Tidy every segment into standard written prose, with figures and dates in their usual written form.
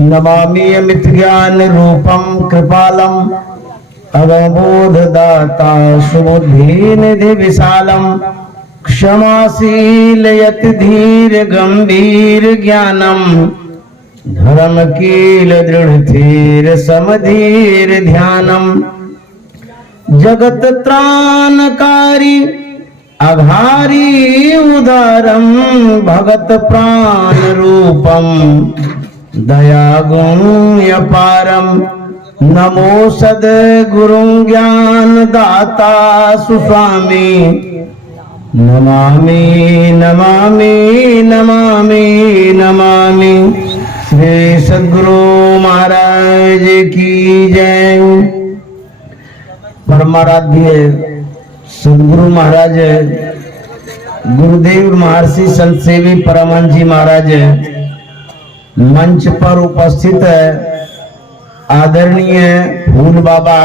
नमामि अमित ज्ञान रूपम कृपालम अवबोधदाता सुबुद्धि निधि विशालम क्षमाशील यति धीर गंभीर ज्ञानम धर्मकील दृढ़ थीर समधीर ध्यानम जगत त्राणकारी अघारी उदारम भगत प्राण रूपम दया गुण अपारम नमो सद्गुरु ज्ञान दाता सुस्वामी नमामि नमामि नमामि नमामि। श्री सद्गुरु महाराज की जय। परमाराध्य सद्गुरु महाराज गुरुदेव महर्षि संत सेवी परमहंस जी महाराज मंच पर उपस्थित आदरणीय फूल बाबा,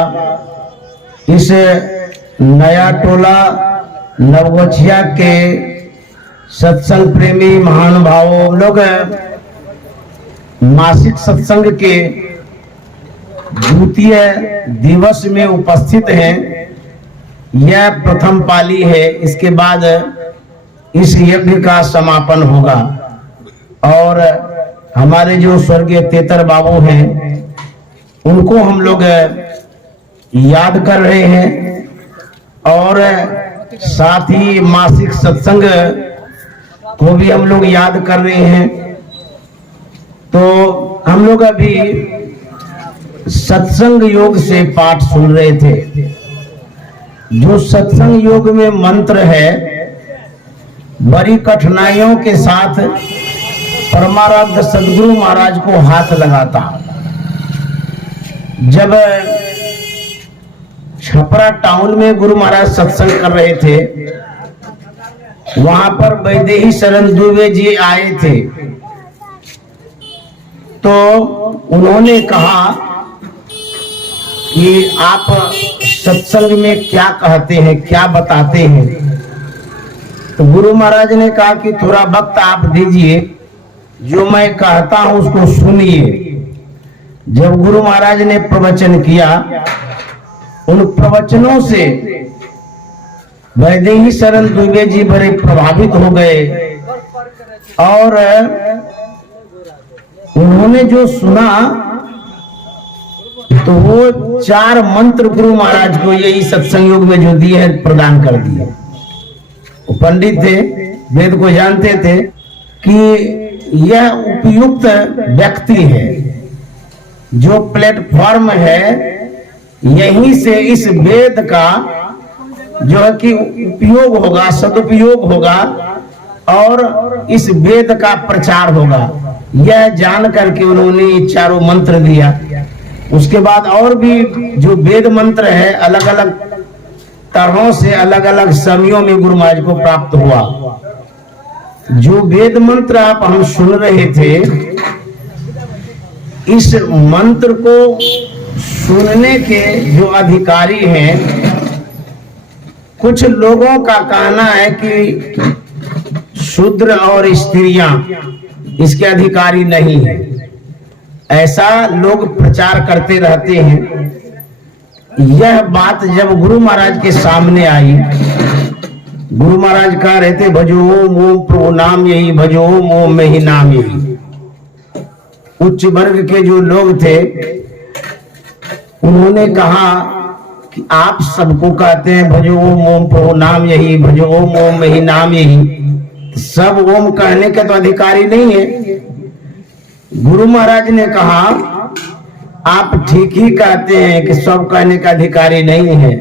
इस नया टोला नवगछिया के सत्संग प्रेमी महानुभावों लोग मासिक सत्संग के द्वितीय दिवस में उपस्थित हैं। यह प्रथम पाली है, इसके बाद इस यज्ञ का समापन होगा और हमारे जो स्वर्गीय तेतर बाबू हैं उनको हम लोग याद कर रहे हैं और साथ ही मासिक सत्संग को भी हम लोग याद कर रहे हैं। तो हम लोग अभी सत्संग योग से पाठ सुन रहे थे। जो सत्संग योग में मंत्र है, बड़ी कठिनाइयों के साथ परमाराध्य सद्गुरु महाराज को हाथ लगाता। जब छपरा टाउन में गुरु महाराज सत्संग कर रहे थे, वहां पर वैदेही शरण दुबे जी आए थे, तो उन्होंने कहा कि आप सत्संग में क्या कहते हैं, क्या बताते हैं। तो गुरु महाराज ने कहा कि थोड़ा वक्त आप दीजिए, जो मैं कहता हूं उसको सुनिए। जब गुरु महाराज ने प्रवचन किया, उन प्रवचनों से वैदेही शरण दुबे जी बड़े प्रभावित हो गए और उन्होंने जो सुना तो वो 4 मंत्र गुरु महाराज को यही सत्संग योग में जो दिए हैं प्रदान कर दिए। वो पंडित थे, वेद को जानते थे कि यह उपयुक्त व्यक्ति है, जो प्लेटफॉर्म है यहीं से इस वेद का जो है कि उपयोग होगा, सदुपयोग होगा और इस वेद का प्रचार होगा। यह जान करके उन्होंने 4 मंत्र दिया। उसके बाद और भी जो वेद मंत्र है अलग अलग तरहों से अलग अलग समयों में गुरु महाराज को प्राप्त हुआ। जो वेद मंत्र आप हम सुन रहे थे, इस मंत्र को सुनने के जो अधिकारी हैं, कुछ लोगों का कहना है कि शूद्र और स्त्रियां इसके अधिकारी नहीं है। ऐसा लोग प्रचार करते रहते हैं। यह बात जब गुरु महाराज के सामने आई, गुरु महाराज कह रहे थे भजो ओम प्रभु नाम यही, भजो ओम में ही नाम यही। उच्च वर्ग के जो लोग थे उन्होंने कहा कि आप सबको कहते हैं भजो ओम प्रभु नाम यही, भजो ओम में ही नाम यही, सब ओम कहने के तो अधिकारी नहीं है। गुरु महाराज ने कहा आप ठीक ही कहते हैं कि सब कहने का अधिकारी नहीं है।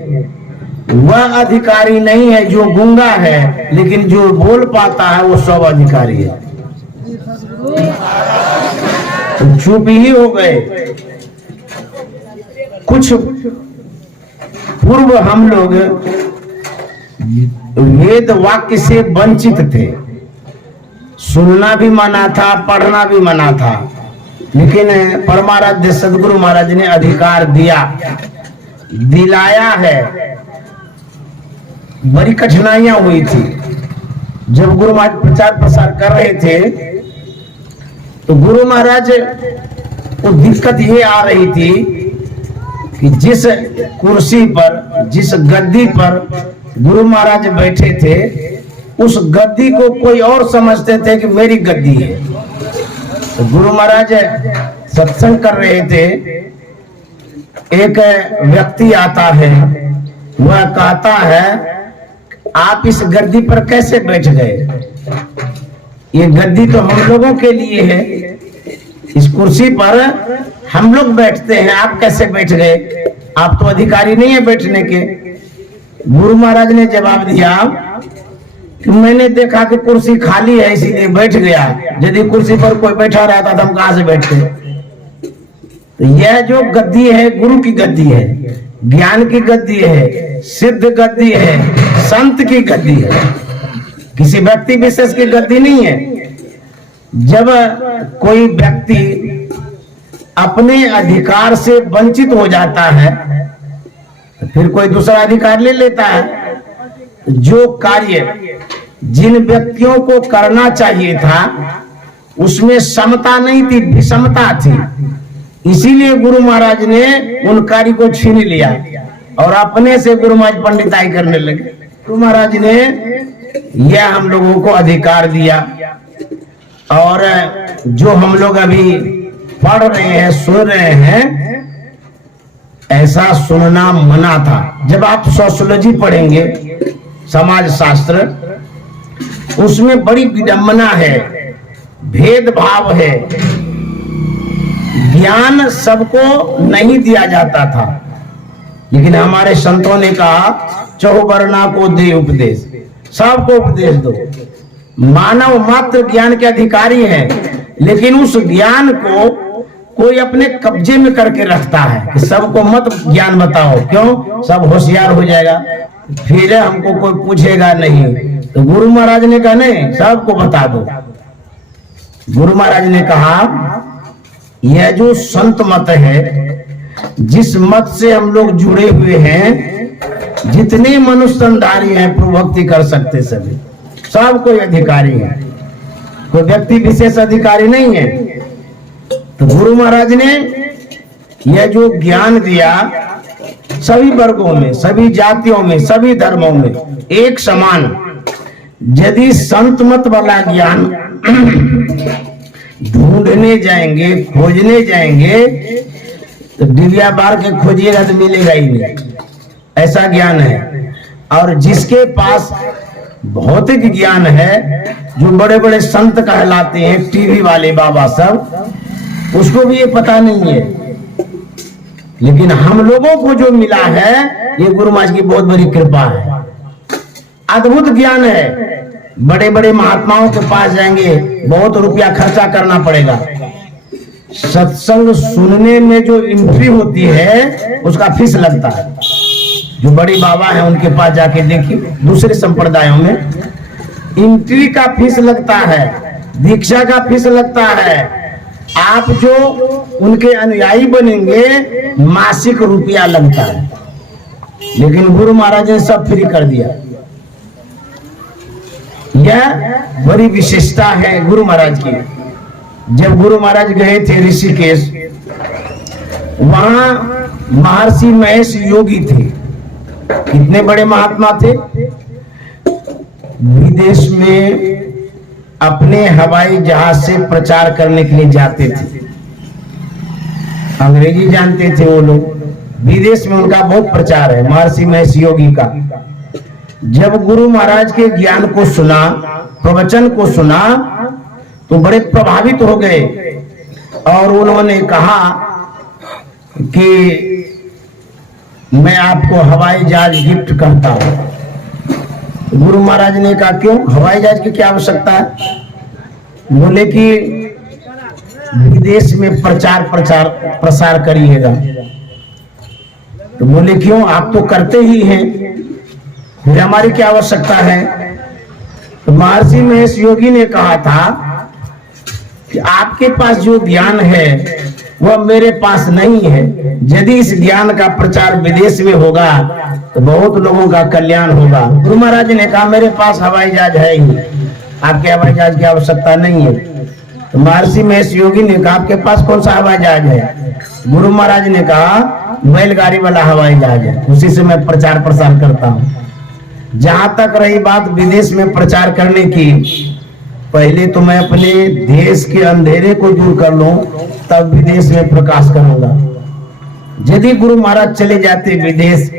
वह अधिकारी नहीं है जो गूंगा है, लेकिन जो बोल पाता है वो सब अधिकारी है। चुप ही हो गए। कुछ पूर्व हम लोग वेद वाक्य से वंचित थे, सुनना भी मना था, पढ़ना भी मना था, लेकिन परमाराध्य सद्गुरु महाराज ने अधिकार दिया, दिलाया है। बड़ी कठिनाइयां हुई थी जब गुरु महाराज प्रचार प्रसार कर रहे थे। तो गुरु महाराज वो दिक्कत ये आ रही थी कि जिस कुर्सी पर, जिस गद्दी पर गुरु महाराज बैठे थे, उस गद्दी को कोई और समझते थे कि मेरी गद्दी है। तो गुरु महाराज सत्संग कर रहे थे, एक व्यक्ति आता है, वह कहता है आप इस गद्दी पर कैसे बैठ गए? ये गद्दी तो हम लोगों के लिए है, इस कुर्सी पर हम लोग बैठते हैं, आप कैसे बैठ गए? आप तो अधिकारी नहीं है बैठने के। गुरु महाराज ने जवाब दिया कि मैंने देखा कि कुर्सी खाली है इसीलिए बैठ गया, यदि कुर्सी पर कोई बैठा रहता तो हम कहां से बैठते? तो यह जो गद्दी है गुरु की गद्दी है, ज्ञान की गद्दी है, सिद्ध गद्दी है, संत की गद्दी है, किसी व्यक्ति विशेष की गद्दी नहीं है। जब कोई व्यक्ति अपने अधिकार से वंचित हो जाता है तो फिर कोई दूसरा अधिकार ले लेता है। जो कार्य जिन व्यक्तियों को करना चाहिए था उसमें समता नहीं थी, विषमता थी, इसीलिए गुरु महाराज ने उन कार्य को छीन लिया और अपने से गुरु महाराज पंडिताई करने लगे। गुरु महाराज ने यह हम लोगों को अधिकार दिया और जो हम लोग अभी पढ़ रहे हैं, सुन रहे हैं, ऐसा सुनना मना था। जब आप सोशियोलॉजी पढ़ेंगे, समाज शास्त्र, उसमें बड़ी विडंबना है, भेदभाव है, ज्ञान सबको नहीं दिया जाता था, लेकिन हमारे संतों ने कहा चहुवर्णा को दे उपदेश, सबको उपदेश दो। मानव मात्र ज्ञान के अधिकारी हैं, लेकिन उस ज्ञान को कोई अपने कब्जे में करके रखता है कि सबको मत ज्ञान बताओ, क्यों? सब होशियार हो जाएगा, फिर हमको कोई पूछेगा नहीं। तो गुरु महाराज ने कहा नहीं, सबको बता दो। गुरु महाराज ने कहा यह जो संत मत है, जिस मत से हम लोग जुड़े हुए हैं, जितने मनुष्यधारी हैं प्रभुभक्ति कर सकते, सभी सब कोई अधिकारी है, कोई व्यक्ति विशेष अधिकारी नहीं है। तो गुरु महाराज ने यह जो ज्ञान दिया सभी वर्गों में, सभी जातियों में, सभी धर्मों में एक समान, यदि संत मत वाला ज्ञान ढूंढने जाएंगे, खोजने जाएंगे, तो डिबिया बार के खोजिएगा तो मिलेगा ही नहीं, ऐसा ज्ञान है। और जिसके पास भौतिक ज्ञान है, जो बड़े बड़े संत कहलाते हैं, टीवी वाले बाबा सब, उसको भी ये पता नहीं है। लेकिन हम लोगों को जो मिला है, ये गुरु महाराज की बहुत बड़ी कृपा है, अद्भुत ज्ञान है। बड़े बड़े महात्माओं के पास जाएंगे, बहुत रुपया खर्चा करना पड़ेगा। सत्संग सुनने में जो एंट्री होती है उसका फीस लगता है। जो बड़े बाबा हैं उनके पास जाके देखिए, दूसरे संप्रदायों में एंट्री का फीस लगता है, दीक्षा का फीस लगता है। आप जो उनके अनुयायी बनेंगे, मासिक रुपया लगता है, लेकिन गुरु महाराज ने सब फ्री कर दिया। यह बड़ी विशेषता है गुरु महाराज की। जब गुरु महाराज गए थे ऋषिकेश, वहां महर्षि महेश योगी थे, कितने बड़े महात्मा थे। विदेश में अपने हवाई जहाज से प्रचार करने के लिए जाते थे, अंग्रेजी जानते थे वो लोग, विदेश में उनका बहुत प्रचार है, महर्षि महेश योगी का। जब गुरु महाराज के ज्ञान को सुना, प्रवचन को सुना, तो बड़े प्रभावित हो गए और उन्होंने कहा कि मैं आपको हवाई जहाज गिफ्ट करता हूं। गुरु महाराज ने कहा क्यों, हवाई जहाज की क्या आवश्यकता है? बोले कि विदेश में प्रसार करिएगा। तो बोले क्यों, आप तो करते ही हैं, फिर हमारी क्या आवश्यकता है? तो महर्षि महेश योगी ने कहा था कि आपके पास जो ज्ञान है वह मेरे पास नहीं है। यदि इस ज्ञान का प्रचार विदेश में होगा तो बहुत लोगों का कल्याण होगा। गुरु महाराज ने कहा मेरे पास हवाई जहाज है ही, आपके हवाई जहाज की आवश्यकता नहीं है। तो महर्षि महेश योगी ने कहा आपके पास कौन सा हवाई जहाज है? गुरु महाराज ने कहा बैलगाड़ी वाला हवाई जहाज है, उसी से मैं प्रचार प्रसार करता हूँ। जहां तक रही बात विदेश में प्रचार करने की, पहले तो मैं अपने देश के अंधेरे को दूर कर लूं, तब विदेश में प्रकाश करूंगा। यदि गुरु महाराज चले जाते विदेश,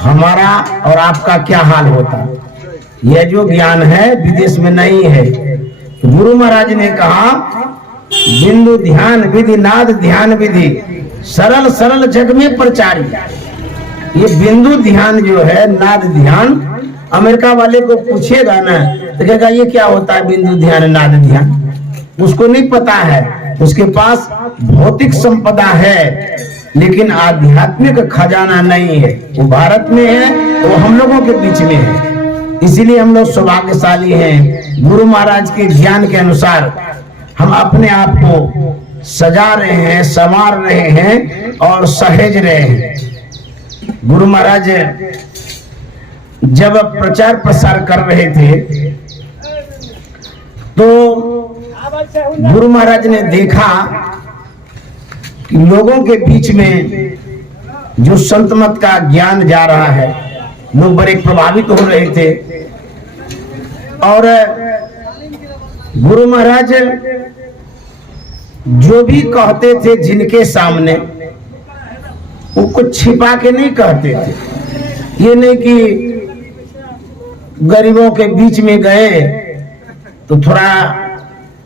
हमारा और आपका क्या हाल होता? यह जो ज्ञान है विदेश में नहीं है। गुरु महाराज ने कहा बिंदु ध्यान विधि नाद ध्यान विधि सरल सरल जग में प्रचारी। ये बिंदु ध्यान जो है, नाद ध्यान, अमेरिका वाले को पूछेगा ना तो कहेगा ये क्या होता है बिंदु ध्यान नाद ध्यान, उसको नहीं पता है। उसके पास भौतिक संपदा है लेकिन आध्यात्मिक खजाना नहीं है। वो भारत में है, वो हम लोगों के बीच में है। इसीलिए हम लोग सौभाग्यशाली हैं। गुरु महाराज के ज्ञान के अनुसार हम अपने आप को सजा रहे हैं, संवार रहे हैं और सहेज रहे हैं। गुरु महाराज जब प्रचार प्रसार कर रहे थे तो गुरु महाराज ने देखा कि लोगों के बीच में जो संत मत का ज्ञान जा रहा है, लोग बड़े प्रभावित हो रहे थे। और गुरु महाराज जो भी कहते थे जिनके सामने, वो कुछ छिपा के नहीं कहते थे। ये नहीं कि गरीबों के बीच में गए तो थोड़ा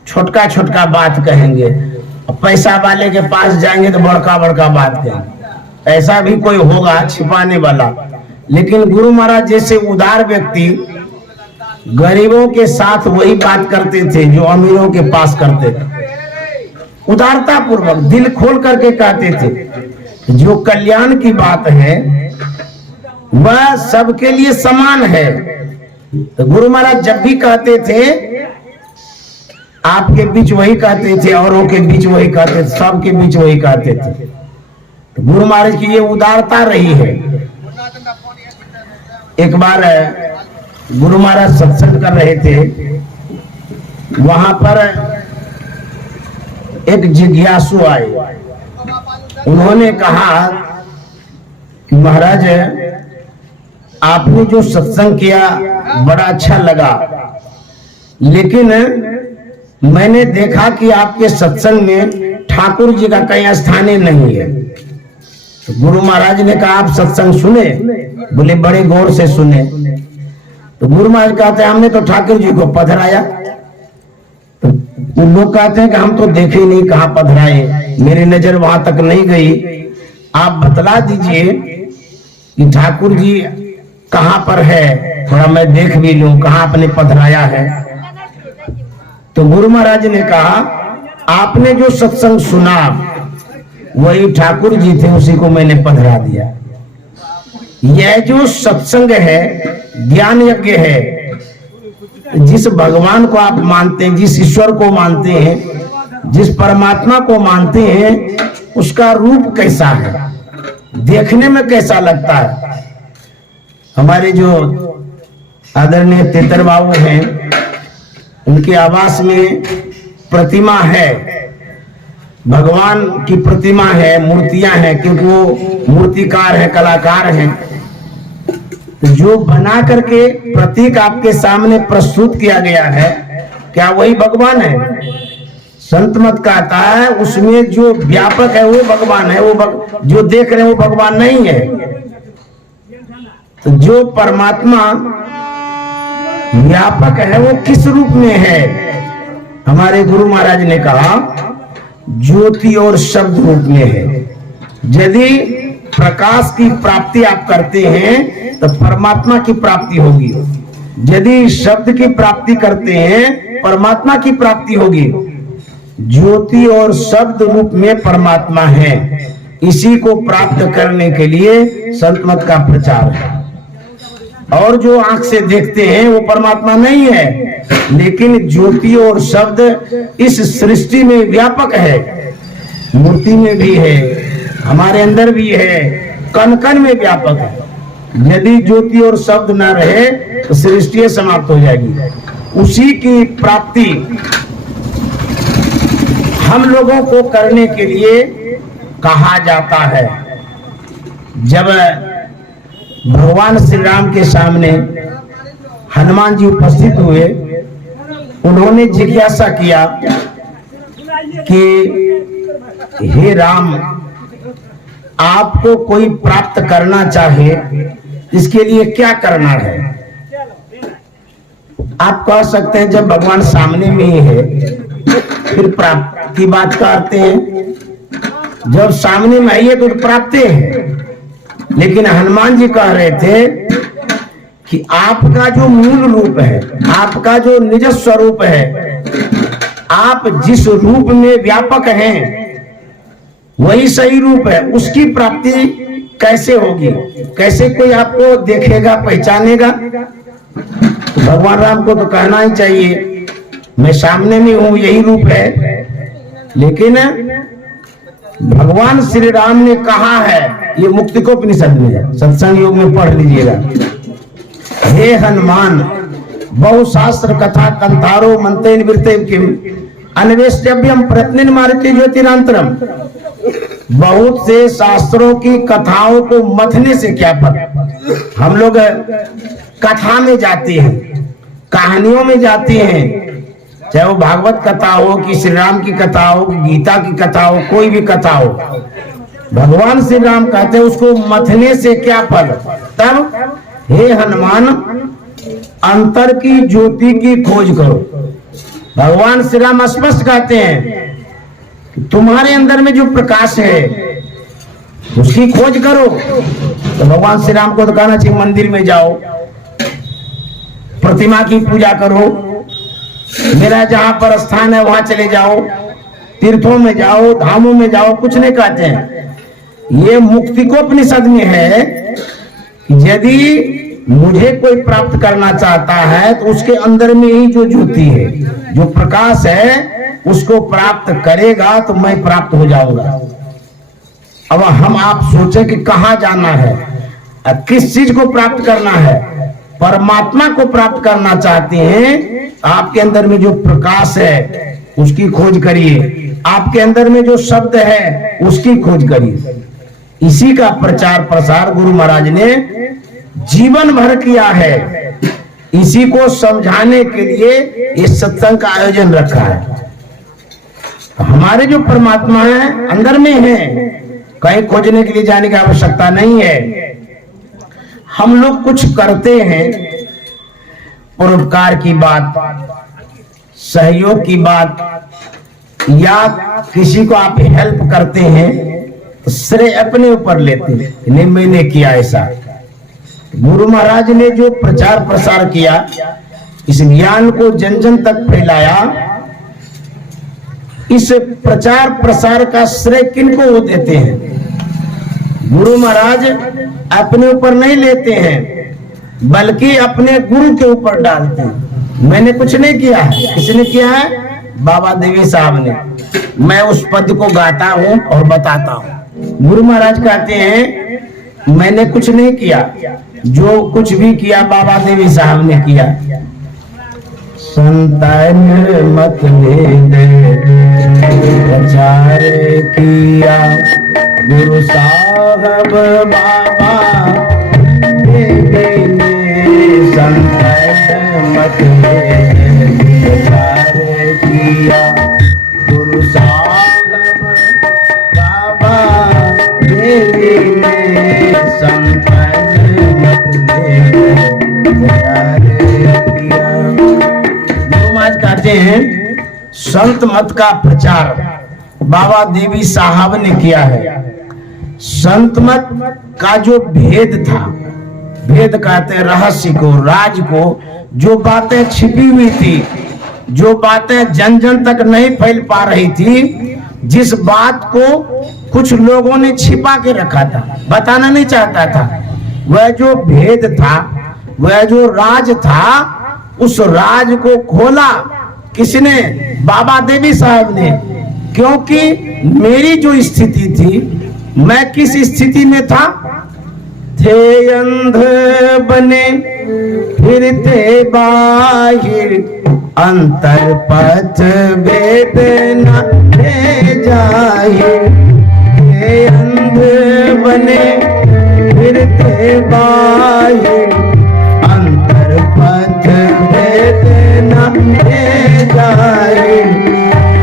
छोटका छोटका बात कहेंगे, पैसा वाले के पास जाएंगे तो बड़का बड़का बात कहेंगे। ऐसा भी कोई होगा छिपाने वाला, लेकिन गुरु महाराज जैसे उदार व्यक्ति गरीबों के साथ वही बात करते थे जो अमीरों के पास करते थे। उदारता पूर्वक दिल खोल करके कहते थे। जो कल्याण की बात है वह सबके लिए समान है। तो गुरु महाराज जब भी कहते थे, आपके बीच वही कहते थे, औरों के बीच वही कहते थे, सबके बीच वही कहते थे। तो गुरु महाराज की ये उदारता रही है। एक बार गुरु महाराज सत्संग कर रहे थे, वहां पर एक जिज्ञासु आए। उन्होंने कहा कि महाराज आपने जो सत्संग किया बड़ा अच्छा लगा, लेकिन मैंने देखा कि आपके सत्संग में ठाकुर जी का कहीं स्थान नहीं है। तो गुरु महाराज ने कहा आप सत्संग सुने? बोले बड़े गौर से सुने। तो गुरु महाराज कहते हैं हमने तो ठाकुर जी को पधराया। तो लोग कहते हैं कि हम तो देखे ही नहीं कहाँ पधराए, मेरी नजर वहां तक नहीं गई। आप बतला दीजिए कि ठाकुर जी कहाँ पर है, थोड़ा मैं देख भी लूं कहाँ आपने पधराया है। तो गुरु महाराज ने कहा आपने जो सत्संग सुना वही ठाकुर जी थे, उसी को मैंने पधरा दिया। यह जो सत्संग है, ज्ञान यज्ञ है, जिस भगवान को आप मानते हैं, जिस ईश्वर को मानते हैं, जिस परमात्मा को मानते हैं, उसका रूप कैसा है, देखने में कैसा लगता है। हमारे जो आदरणीय तेतर बाबू हैं, उनके आवास में प्रतिमा है, भगवान की प्रतिमा है, मूर्तियां हैं, क्योंकि वो मूर्तिकार हैं, कलाकार हैं। तो जो बना करके प्रतीक आपके सामने प्रस्तुत किया गया है, क्या वही भगवान है? संत मत कहता है उसमें जो व्यापक है वो भगवान है, वो जो देख रहे हैं वो भगवान नहीं है। तो जो परमात्मा व्यापक है वो किस रूप में है? हमारे गुरु महाराज ने कहा ज्योति और शब्द रूप में है। यदि प्रकाश की प्राप्ति आप करते हैं तो परमात्मा की प्राप्ति होगी। यदि शब्द की प्राप्ति करते हैं परमात्मा की प्राप्ति होगी। ज्योति और शब्द रूप में परमात्मा है। इसी को प्राप्त करने के लिए संत मत का प्रचार है। और जो आंख से देखते हैं वो परमात्मा नहीं है, लेकिन ज्योति और शब्द इस सृष्टि में व्यापक है। मूर्ति में भी है, हमारे अंदर भी है, कण कण में व्यापक है। यदि ज्योति और शब्द न रहे तो सृष्टि समाप्त हो जाएगी। उसी की प्राप्ति हम लोगों को करने के लिए कहा जाता है। जब भगवान श्री राम के सामने हनुमान जी उपस्थित हुए, उन्होंने जिज्ञासा किया कि हे राम, आपको कोई प्राप्त करना चाहे, इसके लिए क्या करना है? आप कह सकते हैं जब भगवान सामने में ही है फिर प्राप्त की बात करते हैं, जब सामने में आई है तो प्राप्त है। लेकिन हनुमान जी कह रहे थे कि आपका जो मूल रूप है, आपका जो निज स्वरूप है, आप जिस रूप में व्यापक हैं वही सही रूप है, उसकी प्राप्ति कैसे होगी? कैसे कोई आपको देखेगा, पहचानेगा? भगवान राम को तो कहना ही चाहिए मैं सामने में हूं, यही रूप है। लेकिन भगवान श्री राम ने कहा है, ये मुक्तिकोपनिषद में है, सत्संग योग में पढ़ लीजिएगा, हे हनुमान बहुशास्त्र कथा कंतारो मंत्रेण विरते किम अन्वेष्टव्यम प्रत्निन मारुति ज्योतिरांतरम। बहुत से शास्त्रों की कथाओं को मथने से क्या फल। हम लोग कथा में जाते हैं, कहानियों में जाते हैं, चाहे वो भागवत कथा हो कि श्री राम की कथा हो, गीता की कथा हो, कोई भी कथा हो, भगवान श्री राम कहते हैं उसको मथने से क्या फल। तब हे हनुमान, अंतर की ज्योति की खोज करो। भगवान श्री राम स्पष्ट कहते हैं तुम्हारे अंदर में जो प्रकाश है उसकी खोज करो। तो भगवान श्री राम को तो कहना चाहिए मंदिर में जाओ, प्रतिमा की पूजा करो, मेरा जहां पर स्थान है वहां चले जाओ, तीर्थों में जाओ, धामों में जाओ, कुछ नहीं कहते हैं। ये मुक्तिकोपनिषद में है कि यदि मुझे कोई प्राप्त करना चाहता है तो उसके अंदर में ही जो ज्योति है, जो प्रकाश है, उसको प्राप्त करेगा तो मैं प्राप्त हो जाऊंगा। अब हम आप सोचे कि कहां जाना है, किस चीज को प्राप्त करना है? परमात्मा को प्राप्त करना चाहते हैं, आपके अंदर में जो प्रकाश है उसकी खोज करिए, आपके अंदर में जो शब्द है उसकी खोज करिए। इसी का प्रचार प्रसार गुरु महाराज ने जीवन भर किया है। इसी को समझाने के लिए इस सत्संग का आयोजन रखा है। हमारे जो परमात्मा है अंदर में है, कहीं खोजने के लिए जाने की आवश्यकता नहीं है। हम लोग कुछ करते हैं, परोपकार की बात, सहयोग की बात, या किसी को आप हेल्प करते हैं तो श्रेय अपने ऊपर लेते हैं, नहीं मैंने किया ऐसा। गुरु महाराज ने जो प्रचार प्रसार किया, इस ज्ञान को जन जन तक फैलाया, इस प्रचार प्रसार का श्रेय किनको वो देते हैं? गुरु महाराज अपने ऊपर नहीं लेते हैं, बल्कि अपने गुरु के ऊपर डालते हैं। मैंने कुछ नहीं किया है, किसने किया है? बाबा देवी साहब ने। मैं उस पद को गाता हूं और बताता हूं। गुरु महाराज कहते हैं मैंने कुछ नहीं किया, जो कुछ भी किया बाबा देवी साहब ने किया। संतान मत प्रचार किया गुरु साहब बाबा देवी ने, संतान मत प्रचार किया गुरु साहब बाबा देवी ने, संतान मत प्रचार किया। आज कहते हैं संत मत का प्रचार बाबा देवी साहब ने किया है। संत मत का जो भेद था, भेद कहते हैं रहस्य को, राज को, जो बातें छिपी हुई थी, जो बातें जन जन तक नहीं फैल पा रही थी, जिस बात को कुछ लोगों ने छिपा के रखा था, बताना नहीं चाहता था, वह जो भेद था, वह जो राज था, उस राज को खोला किसने? बाबा देवी साहब ने। क्योंकि मेरी जो स्थिति थी, मैं किस स्थिति में था? थे अंध बने फिरते बाहिर, अंतर पथ भेद न थे जाहिर। थे अंध बने फिरते बाहिर, अंतर पथ भेद न थे जाहिर।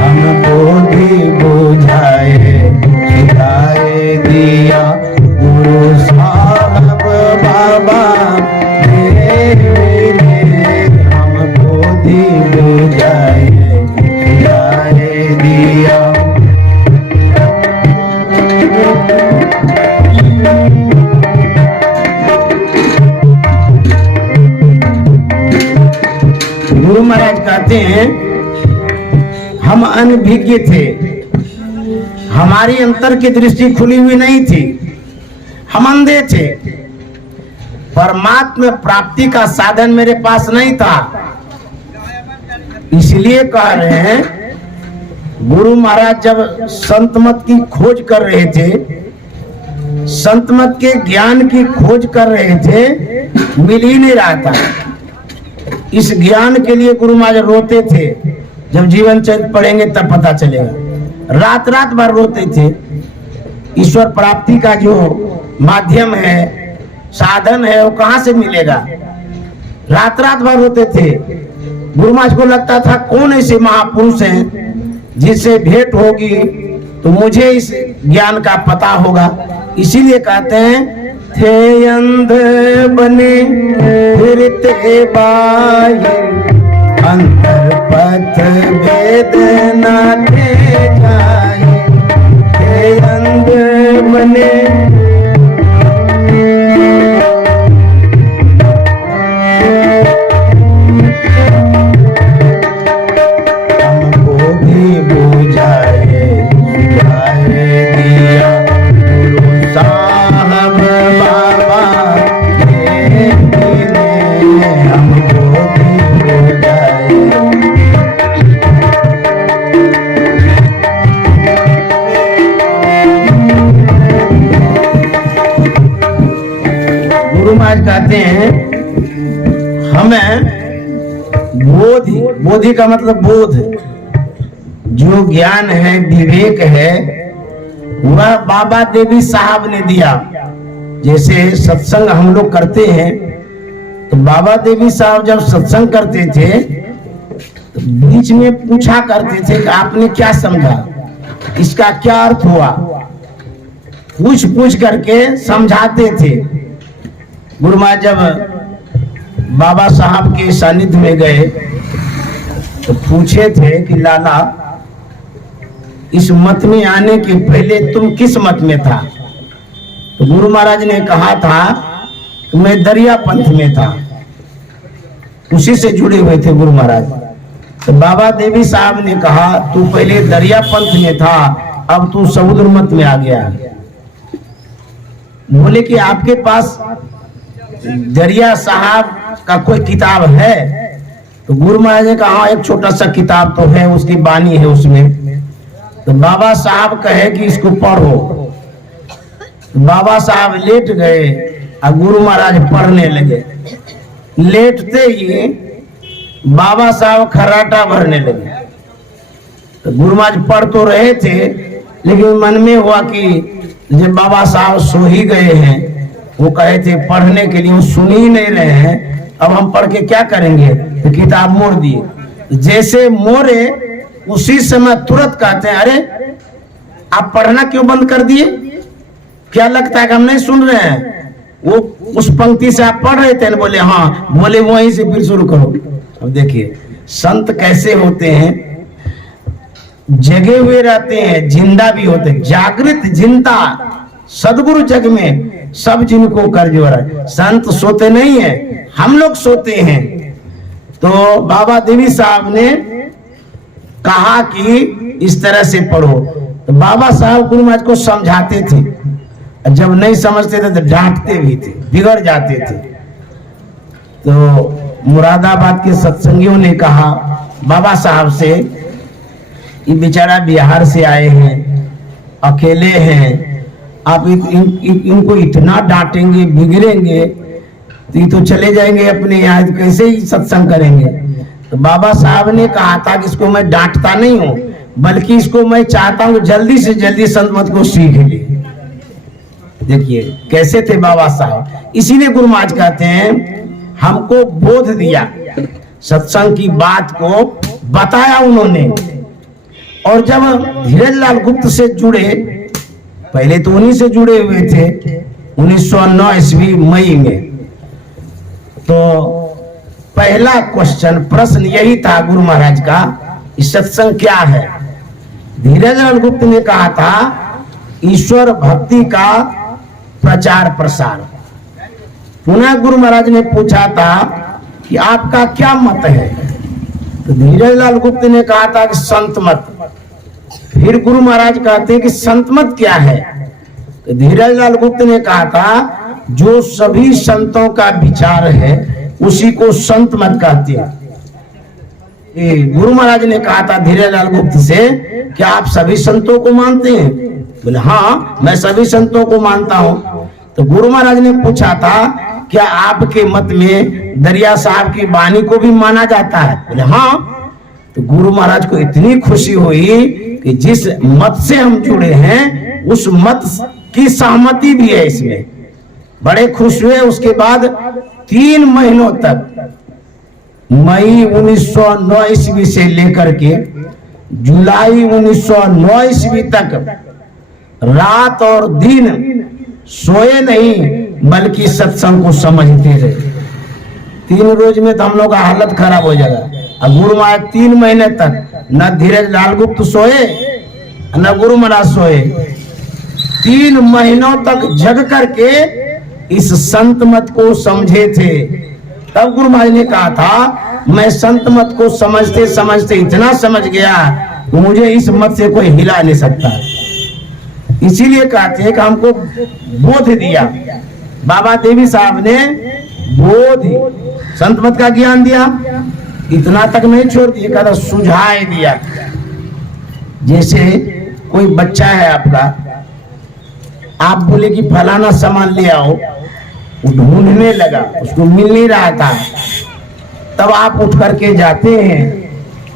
हमको भी बुझाए सिखाए दिया गुरु साहब बाबा देव ने। हमको भी बुझाए सिखाए दिया। गुरु महाराज कहते हैं हम अनभिज्ञ थे, हमारी अंतर की दृष्टि खुली हुई नहीं थी, हम अंधे थे। परमात्मा प्राप्ति का साधन मेरे पास नहीं था। इसलिए कह रहे हैं गुरु महाराज जब संत मत की खोज कर रहे थे, संत मत के ज्ञान की खोज कर रहे थे, मिल ही नहीं रहा था। इस ज्ञान के लिए गुरु महाराज रोते थे। जब जीवन चरित्र पढ़ेंगे तब पता चलेगा। रात रात भर रोते थे। ईश्वर प्राप्ति का जो माध्यम है, साधन है, वो कहां से मिलेगा? रात रात भर रोते थे। गुरु महाराज को लगता था कौन ऐसे महापुरुष हैं जिससे भेंट होगी तो मुझे इस ज्ञान का पता होगा। इसीलिए कहते हैं थे अंध बने फिरते बाहिर, अंतर पथ भेद न थे जाहिर। थे अंध बने हमको भी बुझाए सिखाए दिया गुरु साहब बाबा देव ने। हमको भी बुझाए। गुरु महाराज कहते हैं हमें बोधि, बोधि का मतलब बोध, जो ज्ञान है, विवेक है, वह बाबा देवी साहब ने दिया। जैसे सत्संग हम लोग करते हैं तो बाबा देवी साहब जब सत्संग करते थे तो बीच में पूछा करते थे कि आपने क्या समझा, इसका क्या अर्थ हुआ, पूछ पूछ करके समझाते थे। गुरु महाराज जब बाबा साहब के सानिध्य में गए तो पूछे थे कि लाला इस मत में आने के पहले तुम किस मत में था? तो गुरु महाराज ने कहा था मैं दरिया पंथ में था। उसी से जुड़े हुए थे गुरु महाराज। तो बाबा देवी साहब ने कहा तू पहले दरिया पंथ में था, अब तू समुद्र मत में आ गया। बोले कि आपके पास दरिया साहब का कोई किताब है? तो गुरु महाराज ने कहा एक छोटा सा किताब तो है, उसकी बानी है उसमें। तो बाबा साहब कहे कि इसको पढ़ो। तो बाबा साहब लेट गए और गुरु महाराज पढ़ने लगे। लेटते ही बाबा साहब खर्राटा भरने लगे। तो गुरु महाराज पढ़ तो रहे थे, लेकिन मन में हुआ कि जब बाबा साहब सो ही गए हैं, वो कहे थे पढ़ने के लिए, वो सुन ही नहीं रहे हैं, अब हम पढ़ के क्या करेंगे? तो किताब मोड़ दिए। जैसे मोड़े उसी समय तुरंत कहते हैं अरे आप पढ़ना क्यों बंद कर दिए? क्या लगता है कि हम नहीं सुन रहे हैं? वो उस पंक्ति से आप पढ़ रहे थे ना? बोले हाँ। बोले वहीं से फिर शुरू करो। अब देखिए संत कैसे होते हैं, जगे हुए रहते हैं, जिंदा भी होते हैं, जागृत जिंदा सदगुरु जग में सब जिनको कर जोड़ा है। संत सोते नहीं है, हम लोग सोते हैं। तो बाबा देवी साहब ने कहा कि इस तरह से पढ़ो। तो बाबा साहब गुरु महाराज को समझाते थे, जब नहीं समझते थे तो डांटते भी थे, बिगड़ जाते थे। तो मुरादाबाद के सत्संगियों ने कहा बाबा साहब से, ये बेचारा बिहार से आए हैं, अकेले हैं, आप इनको इतना डांटेंगे, बिगड़ेंगे तो ये तो चले जाएंगे अपने यहाँ, कैसे ही सत्संग करेंगे। तो बाबा साहब ने कहा था कि इसको मैं डांटता नहीं हूँ, बल्कि इसको मैं चाहता हूँ जल्दी से जल्दी संत मत को सीख ले। देखिए कैसे थे बाबा साहब। इसीलिए गुरु महाराज कहते हैं हमको बोध दिया, सत्संग की बात को बताया उन्होंने। और जब धीरज लाल गुप्त से जुड़े, पहले तो उन्हीं से जुड़े हुए थे 1909 ईस्वी मई में, तो पहला क्वेश्चन प्रश्न यही था गुरु महाराज का, सत्संग क्या है। धीरज लाल गुप्त ने कहा था ईश्वर भक्ति का प्रचार प्रसार। पुनः गुरु महाराज ने पूछा था कि आपका क्या मत है, तो धीरज लाल गुप्त ने कहा था कि संत मत। फिर गुरु महाराज कहते हैं कि संत मत क्या है, तो धीरज लाल गुप्त ने कहा था जो सभी संतों का विचार है उसी को संत मत कहते हैं। गुरु महाराज ने कहा था धीरज लाल गुप्त से क्या आप सभी संतों को मानते हैं? बोले हाँ मैं सभी संतों को मानता हूँ। तो गुरु महाराज ने पूछा था क्या आपके मत में दरिया साहब की वाणी को भी माना जाता है? बोले हाँ। तो गुरु महाराज को इतनी खुशी हुई कि जिस मत से हम जुड़े हैं उस मत की सहमति भी है इसमें, बड़े खुश हुए। उसके बाद 3 महीनों तक, मई 1909 ईस्वी से लेकर के जुलाई 1909 ईस्वी तक रात और दिन सोए नहीं, बल्कि सत्संग को समझते रहे। 3 रोज में तो हम लोग का हालत खराब हो जाएगा। अब गुरु महाराज 3 महीने तक न धीरज लाल गुप्त सोए न गुरु महाराज सोए, 3 महीनों तक जग करके इस संत मत को समझे थे। तब गुरु महाराज ने कहा था मैं संत मत को समझते समझते इतना समझ गया कि मुझे इस मत से कोई हिला नहीं सकता। इसीलिए कहते हैं कि हमको बोध दिया बाबा देवी साहब ने, बोध संत मत का ज्ञान दिया। इतना तक नहीं छोड़ दिया, कहता सुझाए दिया। जैसे कोई बच्चा है आपका, आप बोले कि फलाना सामान ले आओ, वो ढूंढने लगा, उसको मिल नहीं रहा था, तब आप उठ करके जाते हैं,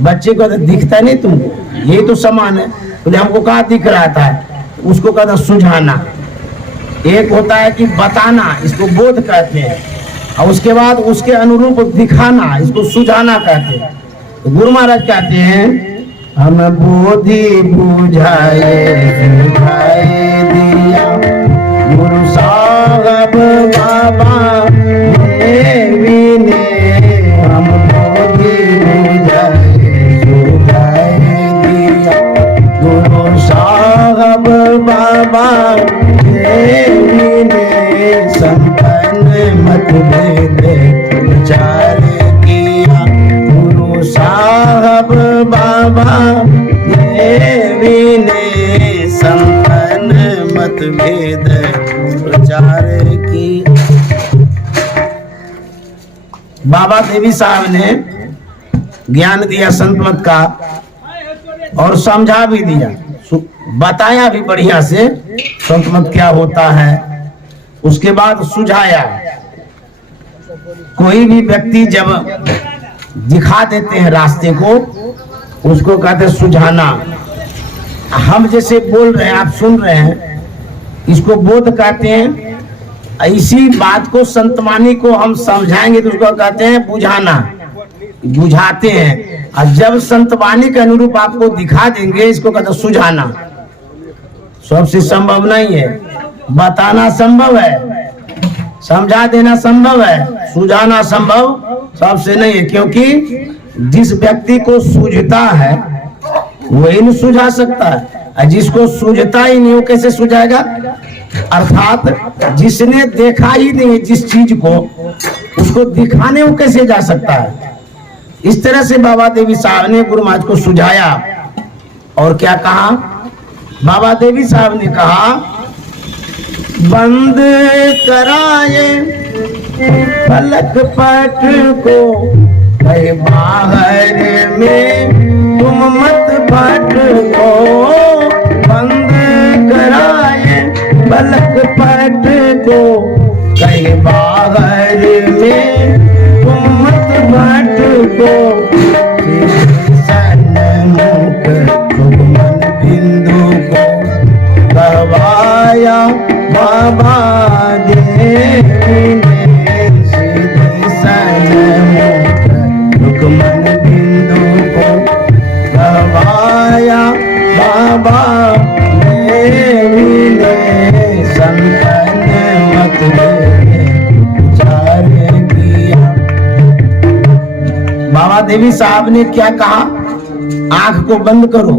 बच्चे को तो दिखता नहीं तुमको ये तो सामान है, बोले हमको कहाँ दिख रहा था, उसको कहता सुझाना। एक होता है कि बताना, इसको बोध कहते हैं, और उसके बाद उसके अनुरूप दिखाना, इसको सुझाना कहते हैं। तो गुरु महाराज कहते हैं हम बोधि बुझाए दिया गुरु साहब बाबा देवी ने, हम बोधि बुझाए दिया गुरु साहब बाबा देवी ने, संतन मत भेद विचार किया गुरु साहब बाबा देवी ने, संतन मत भेद प्रचार की। बाबा देवी साहब ने ज्ञान दिया संत मत का और समझा भी दिया, बताया भी बढ़िया से संत मत क्या होता है। उसके बाद सुझाया। कोई भी व्यक्ति जब दिखा देते हैं रास्ते को, उसको कहते हैं सुझाना। हम जैसे बोल रहे हैं, आप सुन रहे हैं, इसको बोध कहते हैं। इसी बात को संतवाणी को हम समझाएंगे तो उसको कहते हैं बुझाना, बुझाते हैं। और जब संतवाणी के अनुरूप आपको दिखा देंगे, इसको कहते हैं सुझाना। सबसे संभव नहीं है, बताना संभव है, समझा देना संभव है, सुझाना संभव सबसे नहीं है। क्योंकि जिस व्यक्ति को सूझता है वही नहीं सुझा सकता है, और जिसको सूझता ही नहीं वो कैसे सुझाएगा। अर्थात जिसने देखा ही नहीं जिस चीज को, उसको दिखाने वो कैसे जा सकता है। इस तरह से बाबा देवी साहब ने गुरु महाराज को सुझाया। और क्या कहा बाबा देवी साहब ने? कहा बंद कराए फलक पट को, बाहर में तुम मत भटको। बंद कराए पलक पट को कहीं बाहर में तुम मत भटको, सन्मुख सुखमन बिंदु को गवाया बाबा देवी ने, सीधे सन्मुख सुखमन बिंदु को गवाया बाबा देवी ने, संतन मत विचार किया। बाबा देवी साहब ने क्या कहा? आंख को बंद करो,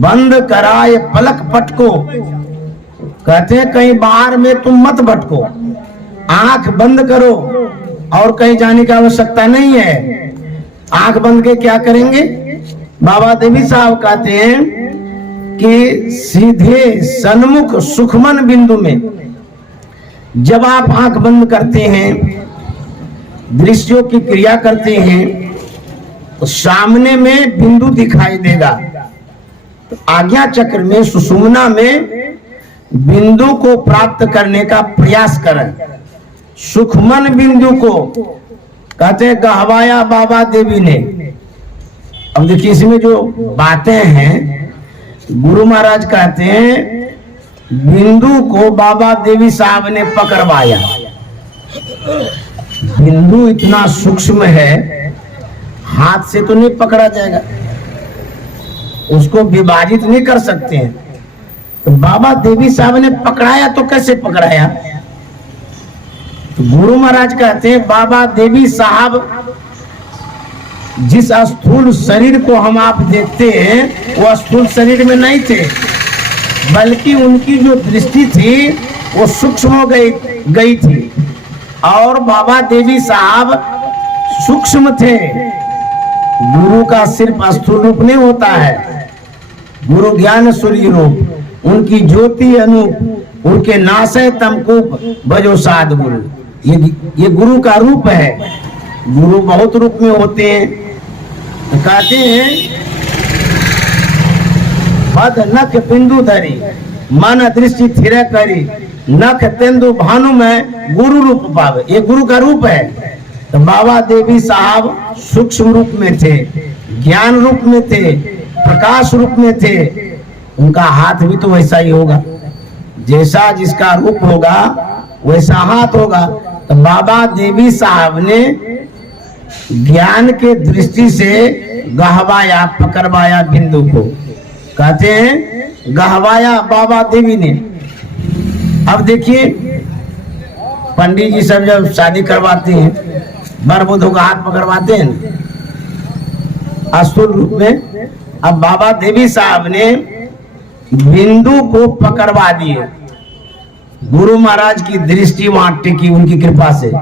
बंद कराए पलक पटको। कहते हैं कहीं बाहर में तुम मत भटको, आंख बंद करो और कहीं जाने की आवश्यकता नहीं है। आंख बंद के क्या करेंगे? बाबा देवी साहब कहते हैं कि सीधे सन्मुख सुखमन बिंदु में जब आप आंख बंद करते हैं, दृश्यों की क्रिया करते हैं, तो सामने में बिंदु दिखाई देगा। तो आज्ञा चक्र में सुषुम्ना में बिंदु को प्राप्त करने का प्रयास करें। सुखमन बिंदु को कहते हैं गहवाया बाबा देवी ने। अब देखिए इसमें जो बातें हैं, गुरु महाराज कहते हैं बिंदु को बाबा देवी साहब ने पकड़वाया। बिंदु इतना सूक्ष्म है, हाथ से तो नहीं पकड़ा जाएगा, उसको विभाजित नहीं कर सकते हैं। तो बाबा देवी साहब ने पकड़ाया, तो कैसे पकड़ाया? तो गुरु महाराज कहते हैं बाबा देवी साहब जिस स्थूल शरीर को हम आप देखते हैं वो स्थूल शरीर में नहीं थे, बल्कि उनकी जो दृष्टि थी वो सूक्ष्म हो गई थी। और बाबा देवी साहब सूक्ष्म थे। गुरु का सिर्फ स्थूल रूप नहीं होता है, गुरु ज्ञान सूर्य रूप, उनकी ज्योति अनूप, उनके नासय तमकूप बजो साध गुरु, ये गुरु का रूप है। गुरु बहुत रूप में होते हैं। कहते हैं पद नख बिंदु धरी, मन दृष्टि थिर करी, नख तेंदु भानु में गुरु रूप पावे, ये गुरु का रूप है। तो बाबा देवी साहब सूक्ष्म रूप में थे, ज्ञान रूप में थे, प्रकाश रूप में थे। उनका हाथ भी तो वैसा ही होगा, जैसा जिसका रूप होगा वैसा हाथ होगा। तो बाबा देवी साहब ने ज्ञान के दृष्टि से गहवाया, पकड़वाया बिंदु को। कहते हैं गहवाया बाबा देवी ने। अब देखिए पंडित जी सब जब शादी करवाते हैं, बर वधू का हाथ पकड़वाते हैं स्थूल रूप में। अब बाबा देवी साहब ने बिंदु को पकड़वा दिए। गुरु महाराज की दृष्टि वहां टिकी उनकी कृपा से,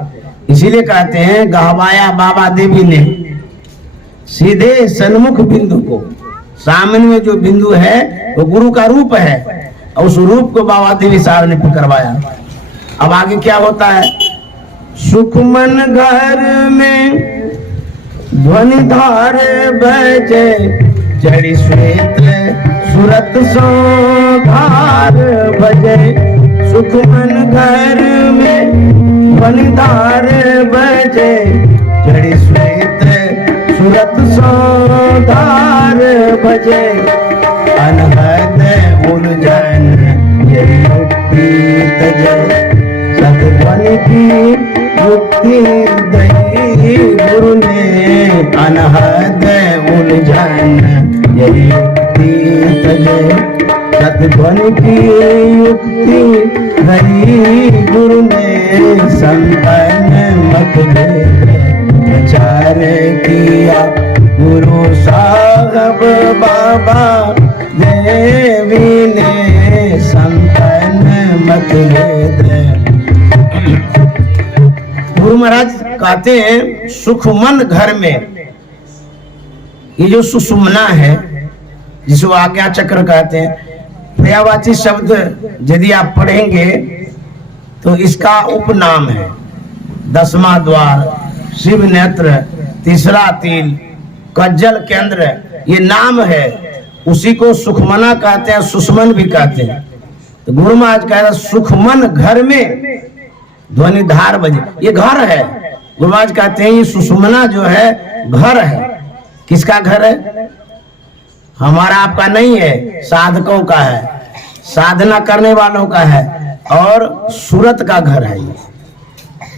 इसीलिए कहते हैं गहवाया बाबा देवी ने सीधे सन्मुख बिंदु को। सामने में जो बिंदु है वो गुरु का रूप है, और उस रूप को बाबा देवी साहब ने पकड़वाया। अब आगे क्या होता है? सुखमन घर में ध्वनि धार बजे, जड़ी श्वेत सुरत सौधार बजे। सुखमन घर में ध्वनि धार बजे, जड़ी श्वेत सुरत सौधार बजे। अनहद उलझन यही युक्ति तजे, सतध्वनि की युक्ति दई गुरु ने। अनहद उलझन यही युक्ति तजे, सतध्वनि की युक्ति दई गुरु ने। संतन मत विचार किया, गुरु साहब बाबा देवी ने। संतन मत गुरु महाराज कहते हैं सुखमन घर में, ये जो सुषुम्ना है जिसको आज्ञा चक्र कहते हैं, पर्यायवाची शब्द यदि आप पढ़ेंगे तो इसका उपनाम है। 10वां द्वार, शिव नेत्र, तीसरा तिल, कज्जल केंद्र, ये नाम है। उसी को सुखमना कहते हैं, सुषमन भी कहते हैं। तो गुरु महाराज कह रहे सुखमन घर में ध्वनि धार बजे। ये घर है, गुरु महाराज कहते हैं ये सुषुम्ना जो है घर है। किसका घर है? हमारा आपका नहीं है, साधकों का है, साधना करने वालों का है, और सूरत का घर है।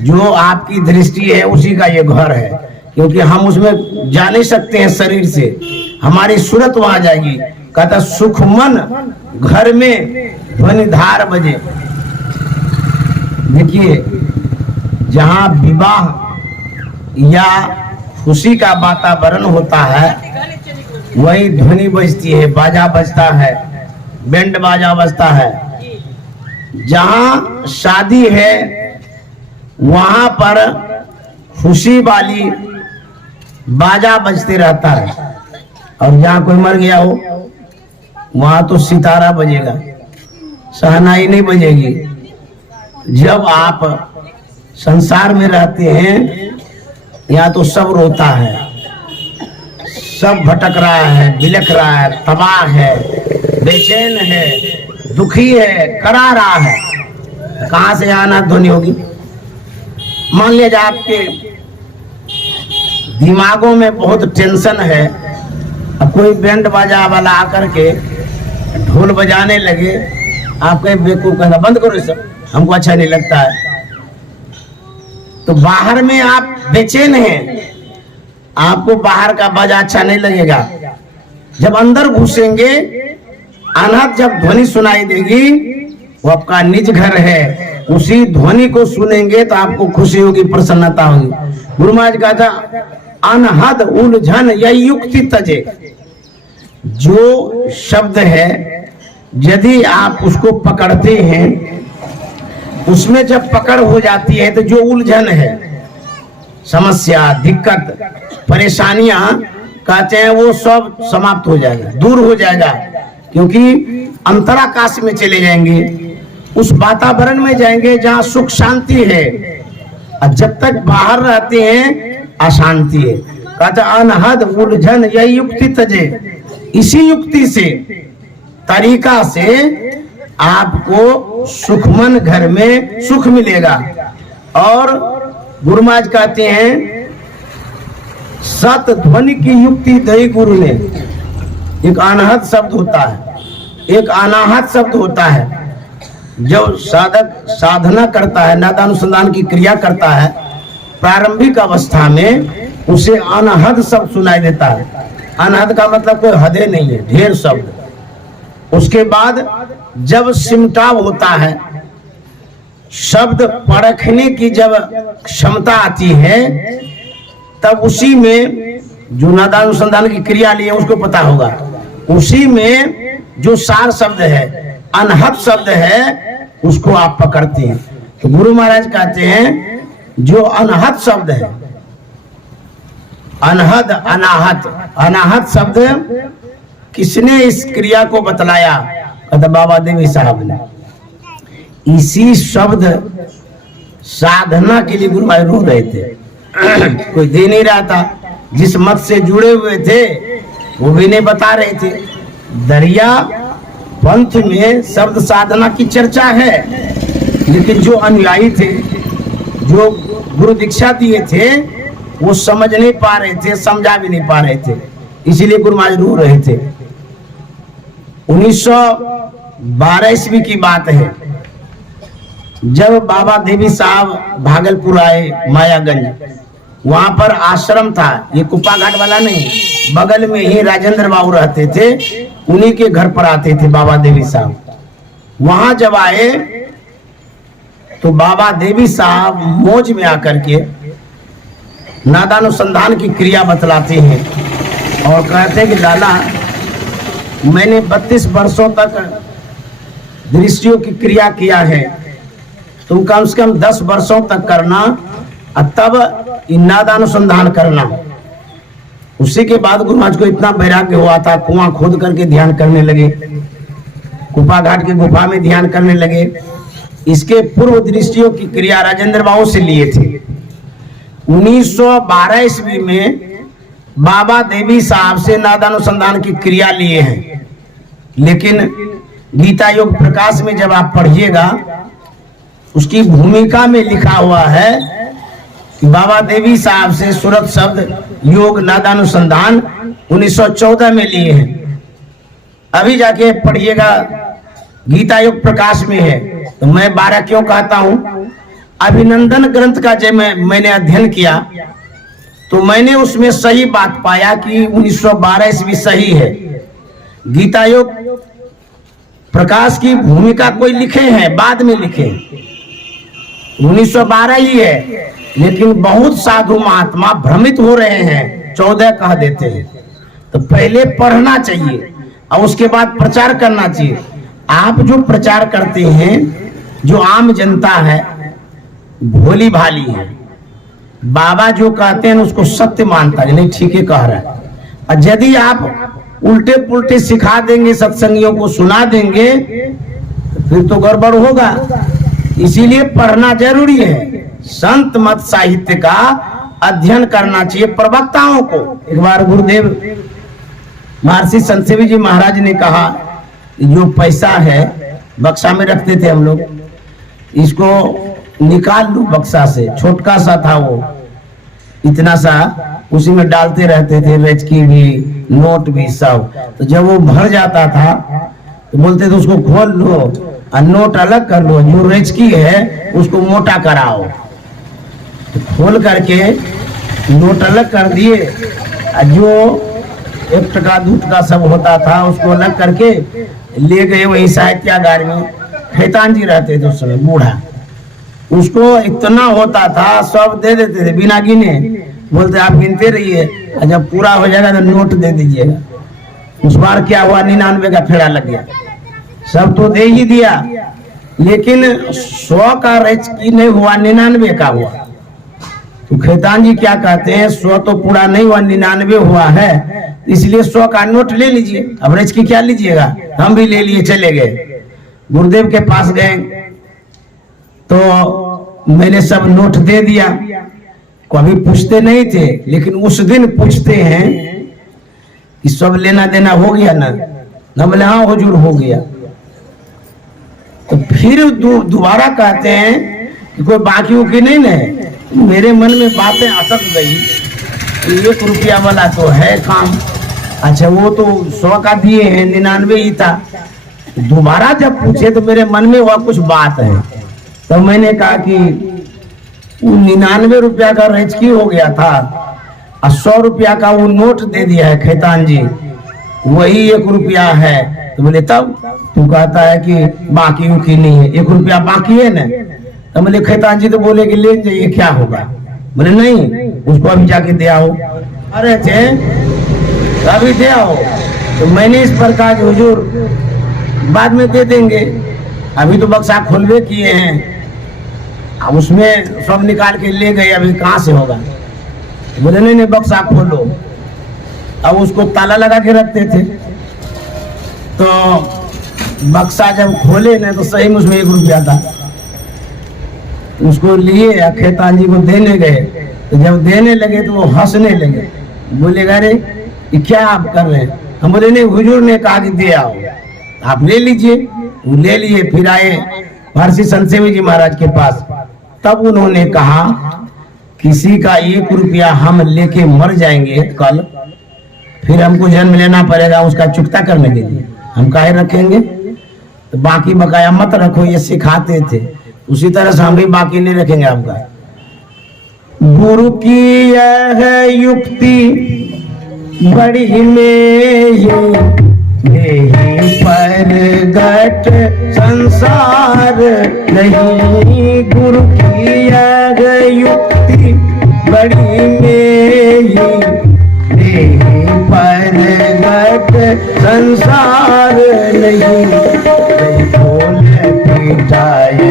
जो आपकी दृष्टि है उसी का ये घर है, क्योंकि हम उसमें जा नहीं सकते हैं शरीर से, हमारी सूरत वहां जाएगी। कहता सुखमन घर में ध्वनि धार बजे। देखिए, जहां विवाह या खुशी का वातावरण होता है वही ध्वनि बजती है, बाजा बजता है, बैंड बाजा बजता है। जहां शादी है वहां पर खुशी वाली बाजा बजते रहता है, और जहां कोई मर गया हो वहां तो सितारा बजेगा, शहनाई नहीं बजेगी। जब आप संसार में रहते हैं यहाँ तो सब रोता है, सब भटक रहा है, बिलख रहा है, तबाह है, बेचैन है, दुखी है, करा रहा है। कहां से आना ध्वनि होगी? मान लीजिए आपके दिमागों में बहुत टेंशन है, अब कोई बैंड बाजा वाला आकर के ढोल बजाने लगे, आप कहीं बेवकूफ कहना बंद करो, सब हमको अच्छा नहीं लगता है। तो बाहर में आप बेचैन हैं, आपको बाहर का बाजा अच्छा नहीं लगेगा। जब अंदर घुसेंगे, अनहद जब ध्वनि सुनाई देगी, वो आपका निज घर है, उसी ध्वनि को सुनेंगे तो आपको खुशी होगी, प्रसन्नता होगी। गुरु महाराज का था अनहद उलझन यही युक्ति तजे। जो शब्द है यदि आप उसको पकड़ते हैं, उसमें जब पकड़ हो जाती है तो जो उलझन है, समस्या, दिक्कत, परेशानियां कहते हैं वो सब समाप्त हो जाएगा, दूर हो जाएगा, क्योंकि अंतराकाश में चले जाएंगे, उस वातावरण में जाएंगे जहां सुख शांति है। और जब तक बाहर रहते हैं अशांति है। कहते अनहद उलझन यही युक्ति तजे। इसी युक्ति से, तरीका से आपको सुखमन घर में सुख मिलेगा। और गुरु महाराज कहते हैं सत ध्वनि की युक्ति दई गुरु ने। एक अनाहत शब्द होता है, एक अनाहत शब्द होता है। जो साधक साधना करता है, नादानुसंधान की क्रिया करता है, प्रारंभिक अवस्था में उसे अनहद शब्द सुनाई देता है। अनहद का मतलब कोई हदे नहीं है, ढेर शब्द। उसके बाद जब सिमटाव होता है, शब्द परखने की जब क्षमता आती है, तब उसी में जो नादानुसंधान की क्रिया ली है उसको पता होगा, उसी में जो सार शब्द है, अनहद शब्द है, उसको आप पकड़ते हैं। तो गुरु महाराज कहते हैं जो अनहद शब्द है, अनहद अनाहत, अनाहत शब्द किसने इस क्रिया को बतलाया? कहते बाबा देवी साहब ने। इसी शब्द साधना के लिए गुरु महाराज रो रहे थे, कोई दे नहीं रहा था। जिस मत से जुड़े हुए थे वो भी नहीं बता रहे थे। दरिया पंथ में शब्द साधना की चर्चा है, लेकिन जो अनुयायी थे, जो गुरु दीक्षा दिए थे, वो समझ नहीं पा रहे थे, समझा भी नहीं पा रहे थे, इसीलिए गुरु महाराज रो रहे थे। 1912 ईस्वी की बात है, जब बाबा देवी साहब भागलपुर आए, मायागंज, वहां पर आश्रम था, ये कुप्पा घाट वाला नहीं, बगल में ही राजेंद्र बाबू रहते थे, उन्हीं के घर पर आते थे बाबा देवी साहब। वहां जब आए तो बाबा देवी साहब मौज में आकर के नादानुसंधान की क्रिया बतलाते हैं और कहते हैं कि लाला, मैंने 32 वर्षों तक दृष्टियों की क्रिया किया है, तुम कम से कम 10 वर्षों तक करना और तब नादानुसंधान करना। उसी के बाद गुरु महाराज को इतना वैराग्य हुआ था, कुआं खोद करके ध्यान करने लगे, कुप्पा घाट की गुफा में ध्यान करने लगे। इसके पूर्व दृष्टियों की क्रिया राजेंद्र बाबू से लिए थे। 1912 ईस्वी में बाबा देवी साहब से नादानुसंधान की क्रिया लिए हैं, लेकिन गीता योग प्रकाश में जब आप पढ़िएगा, उसकी भूमिका में लिखा हुआ है कि बाबा देवी साहब से सूरत शब्द योग नादानुसंधान 1914 में लिए हैं। अभी जाके पढ़िएगा, गीता योग प्रकाश में है। तो मैं 12 क्यों कहता हूं? अभिनंदन ग्रंथ का जब मैंने अध्ययन किया तो मैंने उसमें सही बात पाया कि 1912 ईस्वी सही है। गीता योग प्रकाश की भूमिका कोई लिखे हैं, बाद में लिखे, 1912 ही है। लेकिन बहुत साधु महात्मा भ्रमित हो रहे हैं, 14 कह देते हैं। तो पहले पढ़ना चाहिए और उसके बाद प्रचार करना चाहिए। आप जो प्रचार करते हैं, जो आम जनता है भोली भाली है, बाबा जो कहते हैं उसको सत्य मानता है, नहीं ठीक है कह रहा है। और यदि आप उल्टे पुल्टे सिखा देंगे, सत्संगियों को सुना देंगे, फिर तो गड़बड़ होगा। इसीलिए पढ़ना जरूरी है। संत मत साहित्य का अध्ययन करना चाहिए प्रवक्ताओं को। एक बार गुरुदेव महर्षि संत सेवी जी महाराज ने कहा, जो पैसा है बक्सा में रखते थे हम लोग, इसको निकाल लो बक्सा से। छोटका सा था वो, इतना सा, उसी में डालते रहते थे रेचकी भी, नोट भी, सब। तो जब वो भर जाता था तो बोलते थे उसको खोल लो और नोट अलग कर लो, जो रेचकी है उसको मोटा कराओ। तो खोल करके नोट अलग कर दिए, जो 1 टका 2 टका सब होता था उसको अलग करके ले गए वही साहित्यागार में। खैतान जी रहते थे उस समय, बूढ़ा, उसको इतना होता था सब दे देते थे बिना गिने। बोलते आप गिनते रहिए, जब पूरा हो जाएगा तो नोट दे दीजिएगा। उस बार क्या हुआ, 99 का फेरा लग गया। सब तो दे ही दिया, लेकिन 100 का रेचकी नहीं हुआ, 99 का हुआ। तो खैतान जी क्या कहते हैं, 100 तो पूरा नहीं हुआ, 99 हुआ है, इसलिए 100 का नोट ले लीजिए। अब रेचकी क्या लीजिएगा? हम भी ले लिए, चले गए गुरुदेव के पास गए तो मैंने सब नोट दे दिया। कभी पूछते नहीं थे, लेकिन उस दिन पूछते हैं कि सब लेना देना हो गया ना? ना बोले हाँ हुजूर हो गया। तो फिर दोबारा कहते हैं कि कोई बाकी उकी नहीं ना। मेरे मन में बातें अटक गई, 1 रुपया वाला तो है काम, अच्छा वो तो 100 का दिए हैं, 99 ही था। दोबारा जब पूछे तो मेरे मन में वह कुछ बात है। तो मैंने कहा कि 99 रुपया का रेचकी हो गया था और 100 रुपया का वो नोट दे दिया है खैतान जी, वही 1 रुपया है। तो बोले तब तू कहता है कि बाकी उकी नहीं है, 1 रुपया बाकी है ना? तो बोले खैतान जी तो बोले कि ले जाइए, क्या होगा? बोले नहीं, उसको अभी जाके दे आओ। अरे थे अभी दे आओ। तो मैंने इस पर कहा कि हुजूर बाद में दे देंगे, अभी तो बक्सा खोलवे किए हैं, अब उसमें सब निकाल के ले गए, अभी कहाँ से होगा? बोले नहीं बक्सा खोलो। अब उसको ताला लगा के रखते थे। तो बक्सा जब खोले ना तो सही में उसमें 1 रुपया था। उसको लिए खैतान जी को देने गए, तो जब देने लगे तो वो हंसने लगे, बोले अरे ये क्या आप कर रहे हैं? हम बोले नहीं, हुजूर ने कहा कि दे आओ, आप ले लीजिए। वो ले लिए, फिर आए महर्षि संत सेवी जी महाराज के पास। तब उन्होंने कहा किसी का 1 रुपया हम लेके मर जाएंगे कल, फिर हमको जन्म लेना पड़ेगा उसका चुकता करने के लिए, हम काहे रखेंगे? तो बाकी बकाया मत रखो, ये सिखाते थे। उसी तरह से हम भी बाकी नहीं रखेंगे आपका। गुरु की यह युक्ति बड़ी में पर गट संसार नहीं, गुरु की यह युक्ति बड़ी में पर गट संसार नहीं। बोले पिटाए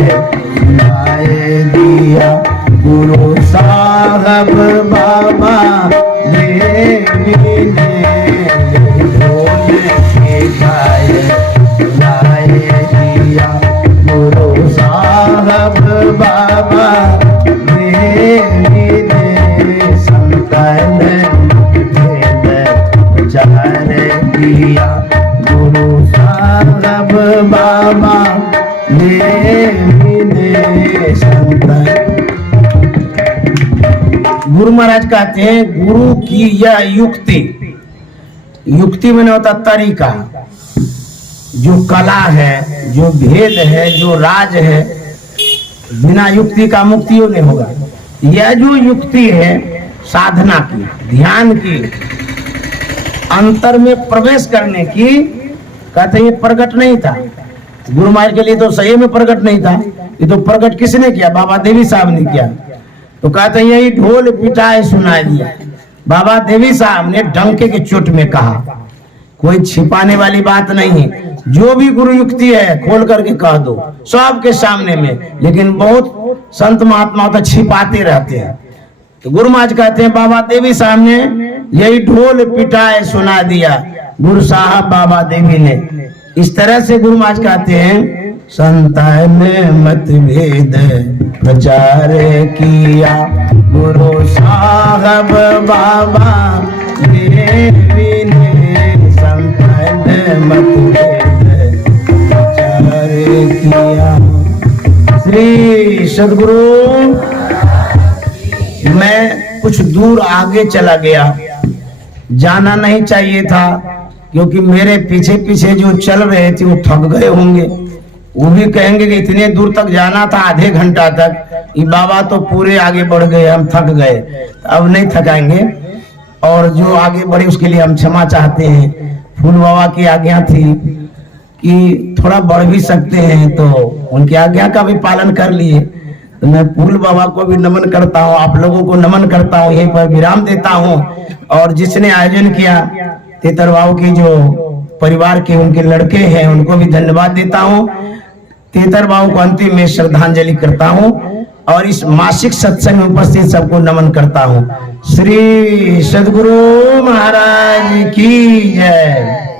सुनाए दिया गुरु साहब बाबा ने गुरु साहब बाबा संतन चार दिया गुरु साहब बाबा गुरु महाराज कहते हैं गुरु की यह युक्ति, युक्ति में होता तरीका, जो कला है, जो भेद है, जो राज है, बिना युक्ति का मुक्ति नहीं होगा। यह जो युक्ति है साधना की, ध्यान की, अंतर में प्रवेश करने की, कहते ये प्रकट नहीं था गुरु महाराज के लिए, तो सही में प्रकट नहीं था। ये तो प्रकट किसने किया? बाबा देवी साहब ने किया। तो कहते हैं यही ढोल पिटाए सुना दिया। बाबा देवी साहब ने डंके के चोट में कहा, कोई छिपाने वाली बात नहीं है, जो भी गुरु युक्ति है खोल करके कह दो सबके सामने में। लेकिन बहुत संत महात्मा तो छिपाते रहते हैं। तो गुरु महाराज कहते हैं बाबा देवी साहब ने यही ढोल पिटाए सुना दिया, गुरु साहब बाबा देवी ने। इस तरह से गुरु महाराज कहते हैं संतान में मतभेद प्रचार किया, गुरु साहब बाबा देवी ने संतान में मतभेद प्रचार किया। श्री सद्गुरु, मैं कुछ दूर आगे चला गया, जाना नहीं चाहिए था, क्योंकि मेरे पीछे पीछे जो चल रहे थे वो थक गए होंगे। वो भी कहेंगे कि इतने दूर तक जाना था, आधे घंटा तक, ये बाबा तो पूरे आगे बढ़ गए, हम थक गए। अब नहीं थकाएंगे, और जो आगे बढ़े उसके लिए हम क्षमा चाहते हैं। फूल बाबा की आज्ञा थी कि थोड़ा बढ़ भी सकते हैं, तो उनकी आज्ञा का भी पालन कर लिए। तो मैं फूल बाबा को भी नमन करता हूँ, आप लोगों को नमन करता हूँ, यहीं पर विराम देता हूँ। और जिसने आयोजन किया, तेतर बाबू के जो परिवार के उनके लड़के हैं, उनको भी धन्यवाद देता हूँ। तेतर बाबू को अंतिम में श्रद्धांजलि करता हूँ, और इस मासिक सत्संग में उपस्थित सबको नमन करता हूँ। श्री सद्गुरु महाराज की जय।